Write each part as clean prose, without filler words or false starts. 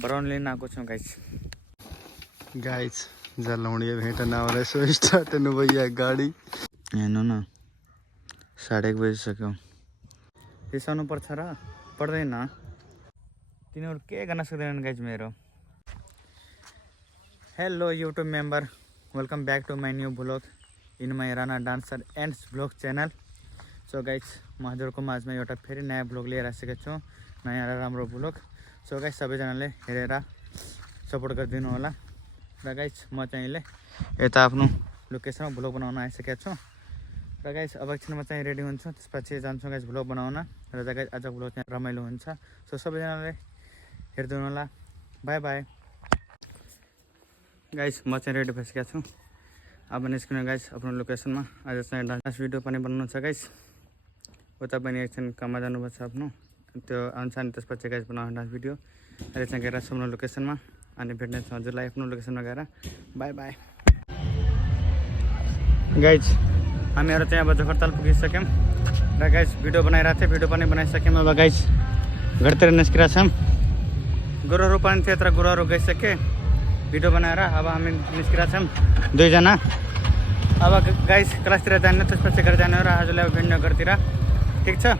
बनाउन लिन आएको छौँ गाइस। गाइस जलाउने भेट्न आएर यसो स्टार्ट हुनु भइया गाडी हेर्नु न 1:30 बजिसक्यो। रिसाउनु पर्छ र पर्दैन। तिनीहरू के गर्न सक्दैनन् गाइस मेरो। Hello YouTube member, welcome back to my new vlog in my Rana dancer ends vlog channel. So guys म हजुरको माझमा एउटा फेरि नयाँ ब्लग लिएर आइसकेको छु, नयाँ र राम्रो ब्लग। सो गाइस सबैजनाले हेरेर सपोर्ट गरिदिनु होला। र गाइस म चाहिँ यता आफ्नो लोकेसनमा ब्लग बनाउन आइसकेको छु। र गाइस अब एकछिनमा चाहिँ रेडी हुन्छु, त्यसपछि जान्छु गाइस ब्लग बनाउन। र गाइस आज ब्लग चाहिँ रमाइलो हुन्छ। सो सबैजनाले हेरिदिनु होला। Bye bye guys. म चाहिँ रेडी भइसकेको छु। अब निस्किनु गाइस आफ्नो लोकेसनमा। आज चाहिँ डान्स भिडियो पनि बनाउनु छ गाइस। उता पनि एकछिन काममा जानुपर्छ आफ्नो, त्यो आउँछ अनि त्यसपछि गाइस बनाउनु डान्स भिडियो। अहिले चाहिँ गएर आफ्नो लोकेसनमा अनि भेट्ने छ हजुरलाई आफ्नो लोकेसनमा गएर। By bye guys. हामीहरू चाहिँ अब जोखरताल पुगिसक्यौँ र गाइस भिडियो बनाइरहेको थिएँ, भिडियो पनि बनाइसक्यौँ। अब गाइस घरतिर निस्किरहेको छौँ। गोरुहरू पनि थियो तर गोरुहरू गइसके भिडियो बनाएर। अब हामी निस्किरहेको छौँ दुईजना। अब गाइस क्लासतिर जाने, त्यसपछि घर जाने र हजुरलाई भेट्ने घरतिर। ठिक छ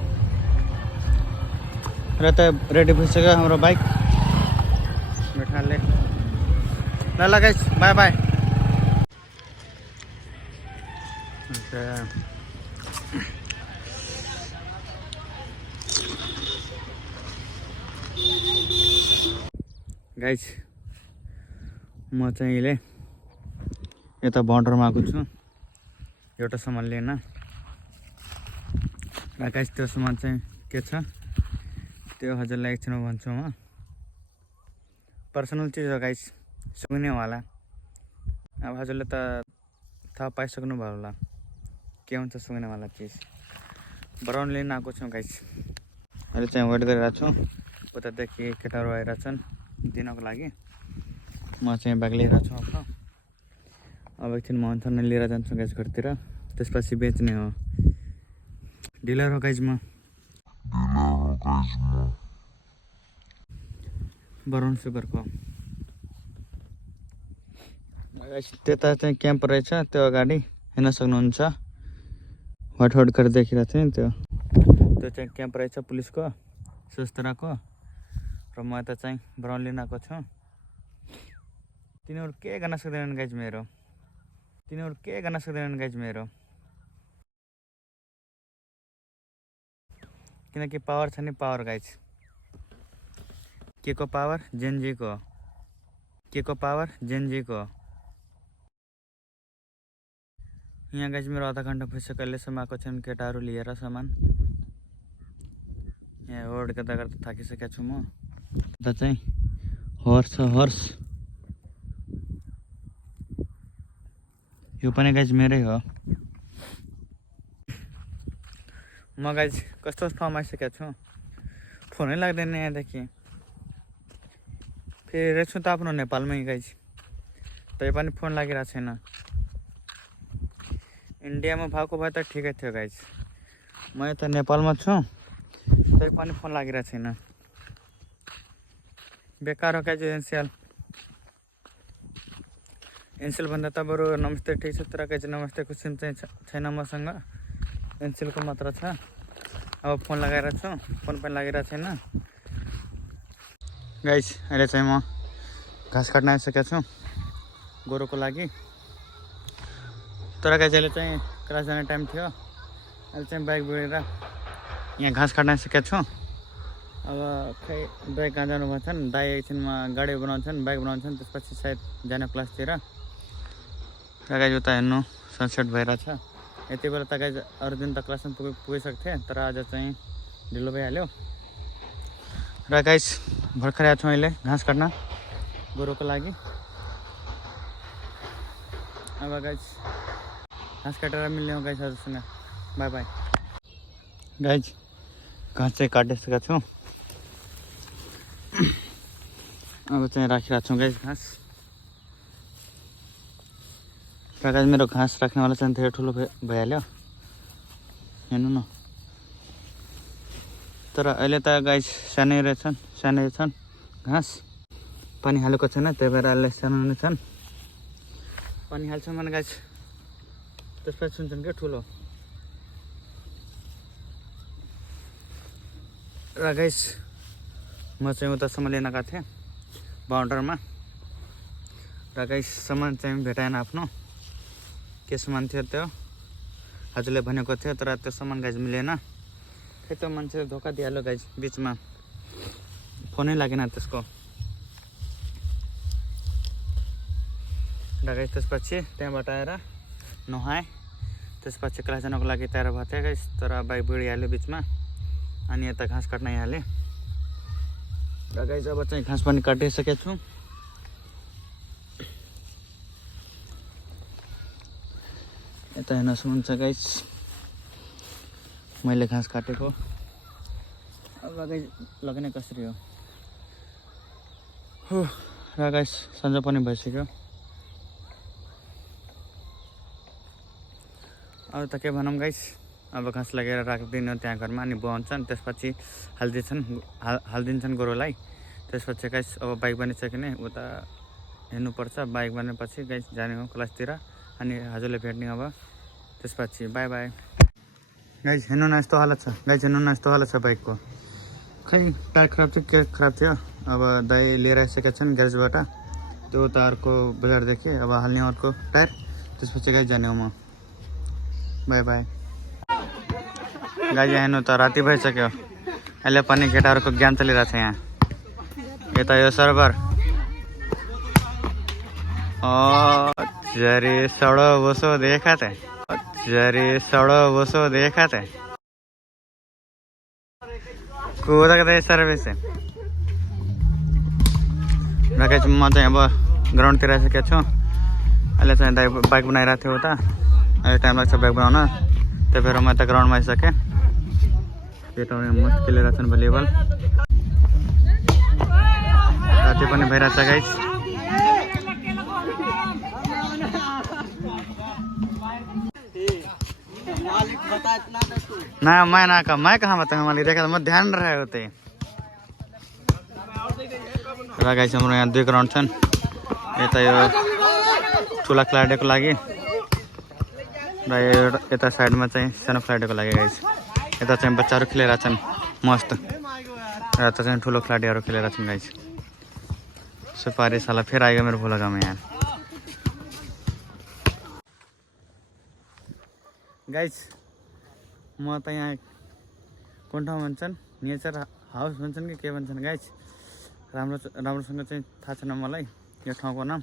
र त रेडी भइसक्यो हाम्रो बाइक मिठाले। ल गाइस बाई बाई। गाइस म चाहिँ अहिले यता बोर्डरमा आएको छु एउटा सामान लिन। र गाइस त्यो सामान चाहिँ के छ त्यो हजुरलाई एकछिनमा भन्छु म। पर्सनल चिज हो गाइस, सुन्नेवाला। अब हजुरले त थाहा पाइसक्नु भयो होला के हुन्छ सुन्नेवाला चिज। बनाउन लिन आएको छु गाइस। अहिले चाहिँ वेट गरिरहेको छु, उतादेखि केटाहरू आइरहेछन् दिनको लागि। म चाहिँ ब्याग लिएर छु आफ्नो। अब एकछिन म अन्त लिएर जान्छु गाइस घरतिर, त्यसपछि बेच्ने हो। डिलर हो गाइस म, बराउन सुगरको। त्यता चाहिँ क्याम्प रहेछ त्यो अगाडि हेर्न सक्नुहुन्छ। हट गरेर देखिरहेको थियो नि त्यो चाहिँ क्याम्प रहेछ पुलिसको सस्तराको। र म यता चाहिँ बराउन लिन आएको छु। तिनीहरू के गर्न सक्दैनन् गाइस मेरो। तिनीहरू के गर्न सक्दैनन् गाइस मेरो, किनकि पावर छ नि पावर गाइस। के को पावर? जेनजीको। के को पावर? जेनजीको। यहाँ गाइस मेरो आधा घन्टा भइसक्यो अहिलेसम्म आएको छैन केटाहरू लिएर सामान। यहाँ होड गर्दा गर्दा थाकिसकेको छु म। यता चाहिँ हर्स छ, हर्स। यो पनि गाइस मेरै हो। म गाइस कस्तो फर्म आइसकेको छु, फोनै लाग्दैन यहाँदेखि। फेरि रहेछु त आफ्नो नेपालमै गाइस, तै पनि फोन लागिरहेको छैन। इन्डियामा भएको भए त ठिकै थियो गाइस, म यता नेपालमा छु तै पनि फोन लागिरहेको छैन। बेकार हो गाइस एनसेल। एनसेल भन्दा त बरु नमस्ते ठिक छ, तर गाइस नमस्तेको सिम चाहिँ छैन मसँग, एनसेलको मात्र छ। अब फोन लगाइरहेको छु, फोन पनि लागिरहेको छैन गाइस। अहिले चाहिँ म घाँस काट्न आइसकेको छु गोरुको लागि। तर गाइस अहिले चाहिँ क्लास जाने टाइम थियो, अहिले चाहिँ बाइक बोकेर यहाँ घाँस काट्न आइसकेको छु। अब खै दाइ कहाँ जानुभएको छन्, दाइ एकछिनमा गाडी बनाउँछन्, बाइक बनाउँछन्, त्यसपछि सायद जाने क्लासतिर। र गाइस उता हेर्नु सनसेट भइरहेछ। यति बेला त गाइस अरू दिन त क्लासमा पुगिसक्थेँ, तर आज चाहिँ ढिलो भइहाल्यो। र गाइस भर्खर आएको छु अहिले घाँस काट्न गोरुको लागि। अब गाइस घाँस काटेर मिल्ने हो गाइस हजुरसँग। Bye bye guys. घाँस चाहिँ काटिसकेको छु, अब चाहिँ राखिरहेको छु गाइस घाँस। र गाइस मेरो घाँस राख्नेवाला चाहिँ धेरै ठुलो भइहाल्यो, हेर्नु न। तर अहिले त गाइस सानै रहेछन्, सानै छन् घाँस। पानी हालेको छैन, त्यही भएर अहिले सानो छन्। पानी हाल्छौँ भने गाइस त्यसपछि सुन्छन् क्या ठुलो। र गाइस म चाहिँ उतासम्म लिन गएको थिएँ बाउन्डरमा। र गाइस सामान चाहिँ भेटाएन आफ्नो। के सामान थियो त्यो हजुरले भनेको थियो, तर त्यो सामान गाइस मिलेन। खै त्यो मान्छेले धोका दिइहाल्यो गाइस, बिचमा फोनै लागेन त्यसको। र गाइस त्यसपछि त्यहाँबाट आएर नुहाएँ, त्यसपछि क्लास जानको लागि तयार भएको थिएँ गाइस, तर बाइक बिग्रिहाल्यो बिचमा। अनि यता घाँस काट्न आइहालेँ। र गाइस अब चाहिँ घाँस पनि काटिसकेको छु। यता हेर्न सक्नुहुन्छ गाइस मैले घाँस काटेको। अब गाइस लगाउने कसरी हो। र गाइस सन्ज पनि भइसक्यो। अब त के भनौँ गाइस, अब घाँस लगेर राखिदिनु त्यहाँ घरमा, अनि बुहाउँछन्, त्यसपछि हालिदिन्छन् गोरुलाई। त्यसपछि गाइस अब बाइक बनिसक्यो भने उता हिँड्नुपर्छ। बाइक बनेपछि गाइस जाने हो क्लासतिर, अनि हजुरले भेट्ने अब त्यसपछि। By bye guys. हेर्नु न यस्तो हालत छ गाइस, हेर्नु न यस्तो हालत छ बाइकको। खै टायर खराब थियो, के खराब थियो। अब दाइ लिएर आइसकेका छन् ग्यारेजबाट, त्यो उता अर्को बजारदेखि। अब हाल्ने अर्को टायर, त्यसपछि गाइस जाने हो म। Bye bye guys. हेर्नु त राति भइसक्यो, अहिले पनि केटाहरूको गेम चलिरहेको छ यहाँ। यता यो सर्भर जरी सड़ो वसो देखा थे, जरी सड़ो वसो देखा थे। कूदक दे सर्भिस है। म चाहिँ अब ग्राउन्डतिर आइसकेको छु। अहिले चाहिँ बाइक बनाइरहेको थियो उता, अहिले टाइम लाग्छ बाइक बनाउन, त्यही भएर म यता ग्राउन्डमा आइसकेँ। केटाउने मस्त खेलिरहेको छन् भलिबल। राति पनि भइरहेछ गाइस। ना मैं कहाँ बताऊँ, मालिक देखा मैं ध्यान में रहे होते। र गाइस हाम्रो यहाँ 2 ग्राउन्ड छन्। यता यो ठुला खेलाडीको लागि र यता साइडमा चाहिँ सानो खेलाडीको लागि गाइस। यता चाहिँ बच्चाहरू खेलिरहेका छन् मस्त, र यता चाहिँ ठुलो खेलाडीहरू खेलिरहेका छन् गाइस। सुपारी साला फेरि आइगयो मेरो भुलागाउँमा यहाँ गाइस। म त यहाँ कुन ठाउँ भन्छन्, नेचर हाउस भन्छन् कि के भन्छन् गाइस, राम्रोसँग चाहिँ थाहा छैन मलाई यो ठाउँको नाम,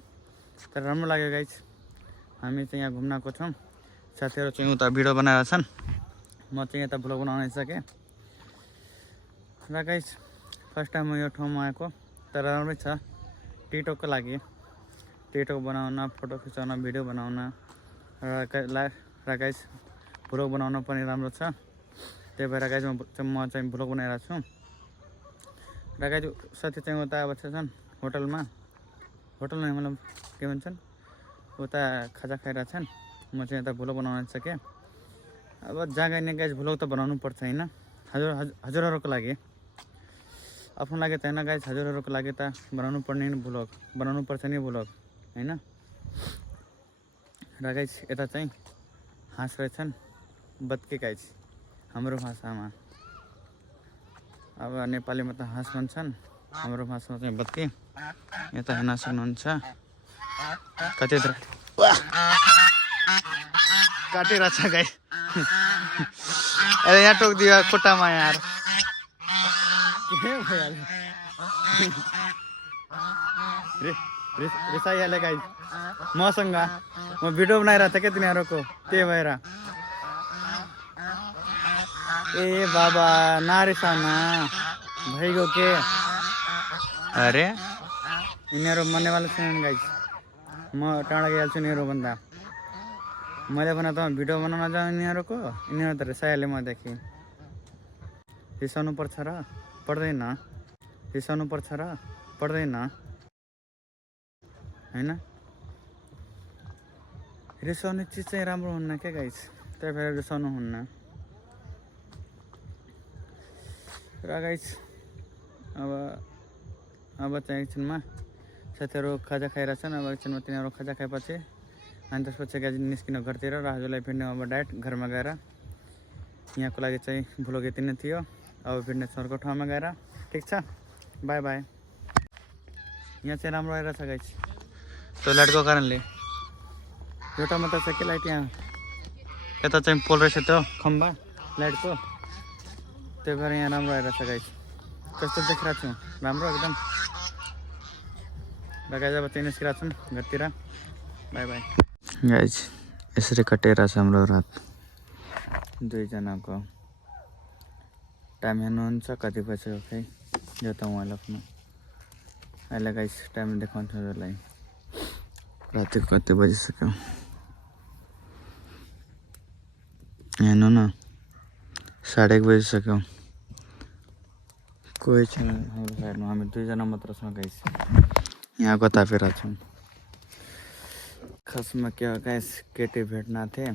तर राम्रो लाग्यो गाइस। हामी चाहिँ यहाँ घुम्न आएको छौँ। साथीहरू चाहिँ उता भिडियो बनाएर छन्, म चाहिँ यता भ्लग बनाउन आइसकेँ। र गाइस फर्स्ट टाइम म यो ठाउँमा आएको, तर राम्रै छ। टिकटकको लागि, टिकटक बनाउन, फोटो खिचाउन, भिडियो बनाउन, र गाइस भ्लग बनाउन पनि राम्रो छ। त्यही भएर गाइस म चाहिँ भ्लग बनाइरहेको छु। र गाइस साथी चाहिँ उता अब छन् होटलमा मतलब के भन्छन्, उता खाजा खाइरहेछन्। म चाहिँ यता भ्लग बनाउन सकेँ। अब जहाँ गए गाइस भ्लग त बनाउनु पर्छ होइन, हजुरहरूको लागि, आफ्नो लागि त होइन गाइस, हजुरहरूको लागि त बनाउनु पर्ने नि भ्लग, बनाउनु पर्छ नि भ्लग होइन। र गाइस यता चाहिँ हाँस रहेछन्, बत्के गाइस हाम्रो भाषामा। अब नेपालीमा त हाँस भन्छन्, हाम्रो भाषामा चाहिँ बत्के। यता हेर्न सक्नुहुन्छ कति काटिरहेछ गाइस। अरे यहाँ टोकिदियो खुट्टामा यार, के भइहाल्यो। रिसाइहाल्यो गाइस मसँग। म भिडियो बनाइरहेको थिएँ क्या तिनीहरूको, त्यही भएर। ए बाबा नारिसाना भइगयो के। अरे यिनीहरू मर्नेवाला छैनन् गाइस, म टाढा गइहाल्छु यिनीहरूभन्दा। मैले भने त भिडियो बनाउन जाउँ यिनीहरूको, यिनीहरू त रिसाइहाल्यो मदेखि। रिसाउनु पर्छ र पर्दैन, रिसाउनु पर्छ र पर्दैन होइन। रिसाउने चिज चाहिँ राम्रो हुन्न क्या गाइस, त्यही भएर रिसाउनु हुन्न। र गाइस अब चाहिँ एकछिनमा साथीहरू खाजा खाइरहेछन्। अब एकछिनमा तिनीहरू खाजा खाएपछि अनि त्यसपछि गाइज निस्किन घरतिर राजुलाई भेट्ने अब डाइरेक्ट घरमा गएर। यहाँको लागि चाहिँ भ्लग यति नै थियो। अब भेट्ने अर्को ठाउँमा गएर। ठिक छ, बाई बाई। यहाँ चाहिँ राम्रो आइरहेछ गाइज त्यो लाइटको कारणले। एउटा मात्र छ कि लाइट यहाँ, यता चाहिँ पोल रहेछ त्यो खम्बा लाइटको, त्यो भएर यहाँ राम्रो आइरहेछ गाइज। कस्तो देखिरहेको छु, राम्रो एकदम। र गाइज अब चाहिँ निस्किरहेको छौँ घरतिर। By by guys. यसरी कटिरहेको छ हाम्रो रात दुईजनाको। टाइम हेर्नुहुन्छ कति बज्यो खै, यो त उहाँलाई आफ्नो अहिले गाइज टाइम देखाउँछु हजुरलाई। रातिको कति बजिसक्यो हेर्नु न, 1:30 बजिसक्यो। कोही छैन हाम्रो साइडमा, हामी दुईजना मात्र छौँ गाइस। यहाँ कता फेरा छौँ। खासमा के हो गाइस, केटी भेट्न थिए।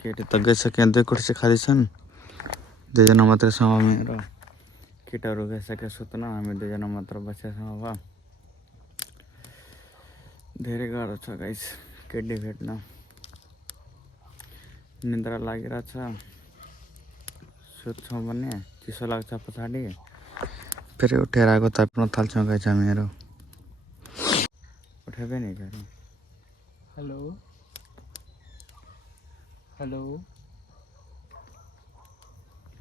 केटी त गइसक्यो, 2 कुर्सी खाली छन्। दुईजना मात्रै छौँ हामी र केटाहरू गइसक्यो सुत्न। हामी दुईजना मात्र बसेका छौँ। अब धेरै गाह्रो छ गाइस केटी भेट्न। निद्रा लागिरहेछ, सुत्छौँ भने चिसो लाग्छ पछाडि, फेरि उठेर आगो ताप्न थाल्छौँ गाइस हामीहरू। उठेबै नि फेरि। Hello hello,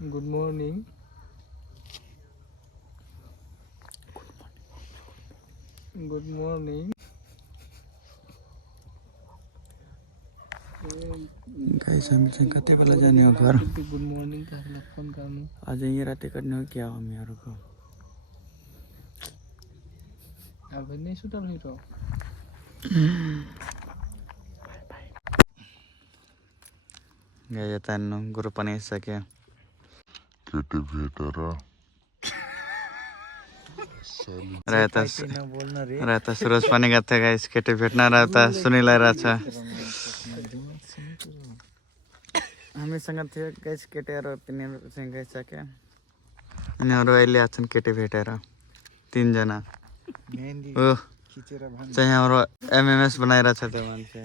good morning. Good morning. Guys हामी चाहिँ कति बेला जाने हो घर? गुड मॉर्निंग का फोन गर्नु। आज यहीँ राति कट्ने हो क्या हो हामीहरूको? अब नै सुतल हिरो। गाइस यता हेर्नु, ग्रुप पनि आइसक्यो। केटी भेटेर र यता सुरज पनि गएको थियो गाइस केटी भेट्न। र यता सुनिल आइरहेछ। हामीसँग थियो गाइस केटीहरू, तिनीहरू चाहिँ गइसक्यो। यिनीहरू अहिले आछन् केटी भेटेर 3 जना। ओ चाहिँ हाम्रो एमएमएस बनाइरहेछ त्यो मान्छे।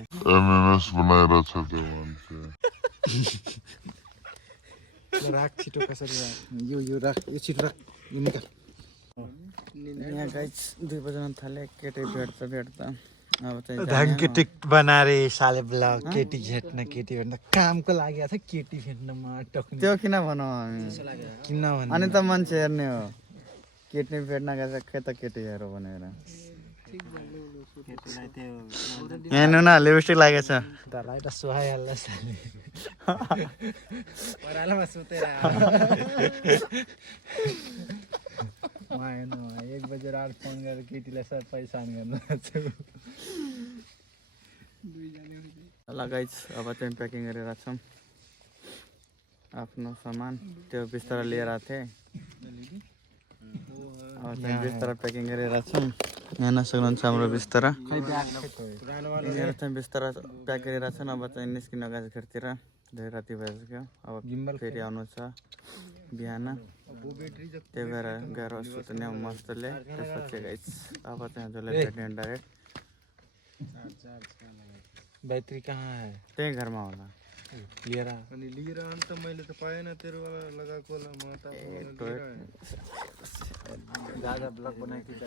राख छिटो कसरी राख, यो राख, यो छिटो राख, यो निकाल। यहाँ गाइस 2 बज्न थाले, केटी भेट्दा अब चाहिँ धानको टिकट बनारे साले ब्लग। केटी भेट्न कामको लागि आछ, केटी भेट्नमा टक्नु त्यो किन भनौँ हामी, किन भन्नु? अनि त मान्छे हेर्ने हो। केटी भेट्न गएछ खै त केटी हेरौँ भनेर। यहाँ हेर्नु न, लिपस्टिक लागेछ। तलाई त सुहाइहाल्ला साले। परालामा सुतेर उहाँ हेर्नु, 1 बजे रात फोन गरेर केटीलाई सर पैसान गर्न छु। ल गाइस अब चाहिँ प्याकिङ गरेर छौँ आफ्नो सामान। त्यो बिस्तारा लिएर आएको थिएँ। अब चाहिँ बिस्तारा प्याकिङ गरेर छौँ। यहाँ नसक्नुहुन्छ हाम्रो बिस्तारा। यिनीहरू चाहिँ बिस्तारा प्याक गरेर छन्। अब चाहिँ निस्किन गएको घरतिर। धेरै राति भइसक्यो, अब फेरि आउनु छ बिहान। त्यही भएर गएर सुत्ने मस्तले। त्यसपछि गाइस अब चाहिँ हजुरलाई भेट्ने डाइरेक्ट। बैटरी कहाँ है? त्यही घरमा होला। लिएर अनि लिएर अन्त मैले त पाएन तेरो वाला लगाएको होला। म त दादा ब्लग बनाइदिन्छ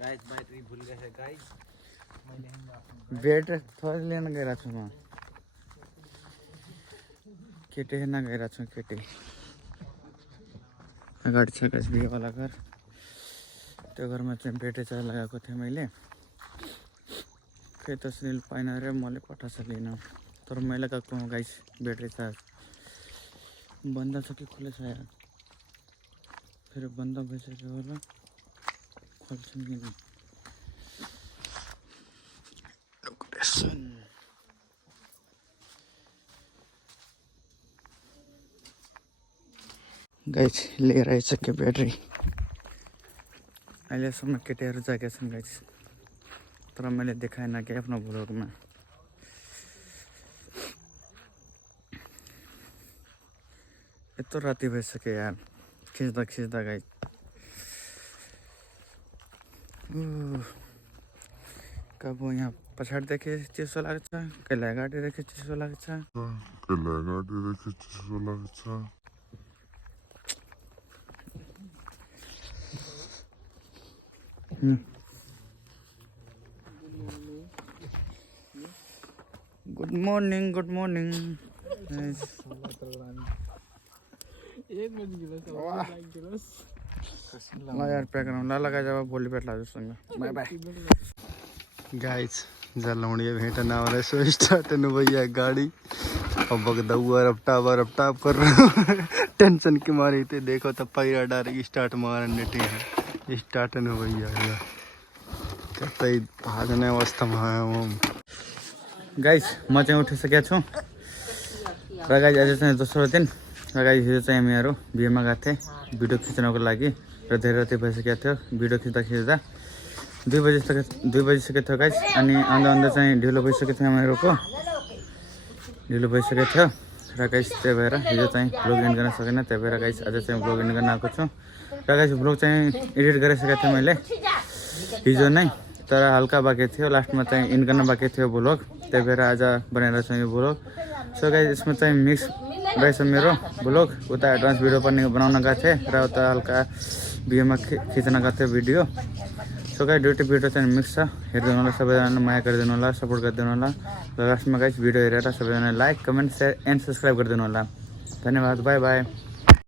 गाइस। बैटरी भुल गए गाइस। बेड थोरै लिन गइरहेको छु म। केटी हेर्न गइरहेको छु। केटी अगाडि छ गाइस बिहेवाला घर। त्यो घरमा चाहिँ बेड चाहिँ लगाएको थिएँ मैले। खै त सुनिल पाइन रे, मैले पठाएको लिन। तर मैले गएको हूँ गाइस ब्याट्री चार्ज। बन्द छ कि खुल्लै छ यार? फेरि बन्द भइसक्यो होला, खोल्छौँ कि नहीं। गाइस लिएर आइसक्यो ब्याट्री। अहिलेसम्म केटीहरू जाएका छन् गाइस, तर मैले देखाएन कि आफ्नो भ्लगमा। यत्रो राति भइसक्यो यार, खिच्दा गाइस कब यहाँ पछाडिदेखि चिसो लाग्छ कहिले अगाडिदेखि चिसो लाग्छ गुड मर्निङ एक बजी गिलास गिलास ल यार प्याक गरौँ ल लगाइ जब भोलि भेट्ला हजुरसँग बाई बाई गाइस जलौड़िया भेंट ना हो रहा है सो स्टार्ट है भैया गाड़ी अब बगदा हुआ रफ्तार कर रहा हूँ टेंशन की मारी थे देखो तो पैरा डायरेक्ट स्टार्ट मारने है स्टार्ट है भैया कहता ही भागने अवस्था में आया हूँ गाइस म चाहिँ उठिसकेको छु र गाइस आज चाहिँ दोस्रो दिन र गाइस हिजो चाहिँ हामीहरू बिहेमा गएको थिएँ भिडियो खिच्नको लागि र धेरै राति भइसकेको थियो भिडियो खिच्दा 2 बजिसकेको थियो गाइस अनि आउँदा चाहिँ ढिलो भइसकेको थियो हामीहरूको र गाइस त्यही भएर हिजो चाहिँ भ्लग एन्ड गर्न सकेन त्यही भएर गाइस आज चाहिँ भ्लग एन्ड गर्न आएको छु र गाइस भ्लग चाहिँ एडिट गरिसकेको थिएँ मैले हिजो नै तर हल्का बाँकी थियो लास्टमा चाहिँ एन्ड गर्न बाँकी थियो भ्लग त्यही भएर आज बनाएर चाहिँ यो भ्लग सो गाइस यसमा चाहिँ मिक्स रहेछ मेरो भ्लग उता एडभान्स भिडियो पनि बनाउन गएको थिएँ र उता हल्का बिहेमा खिच्न गएको थियो भिडियो सो गाइस दुईवटा भिडियो चाहिँ मिक्स छ हेरिदिनु होला सबैजनाले माया गरिदिनु होला सपोर्ट गरिदिनु होला र लास्टमा गाइस भिडियो हेरेर सबैजनाले like comment share and subscribe गरिदिनु होला धन्यवाद बाई बाई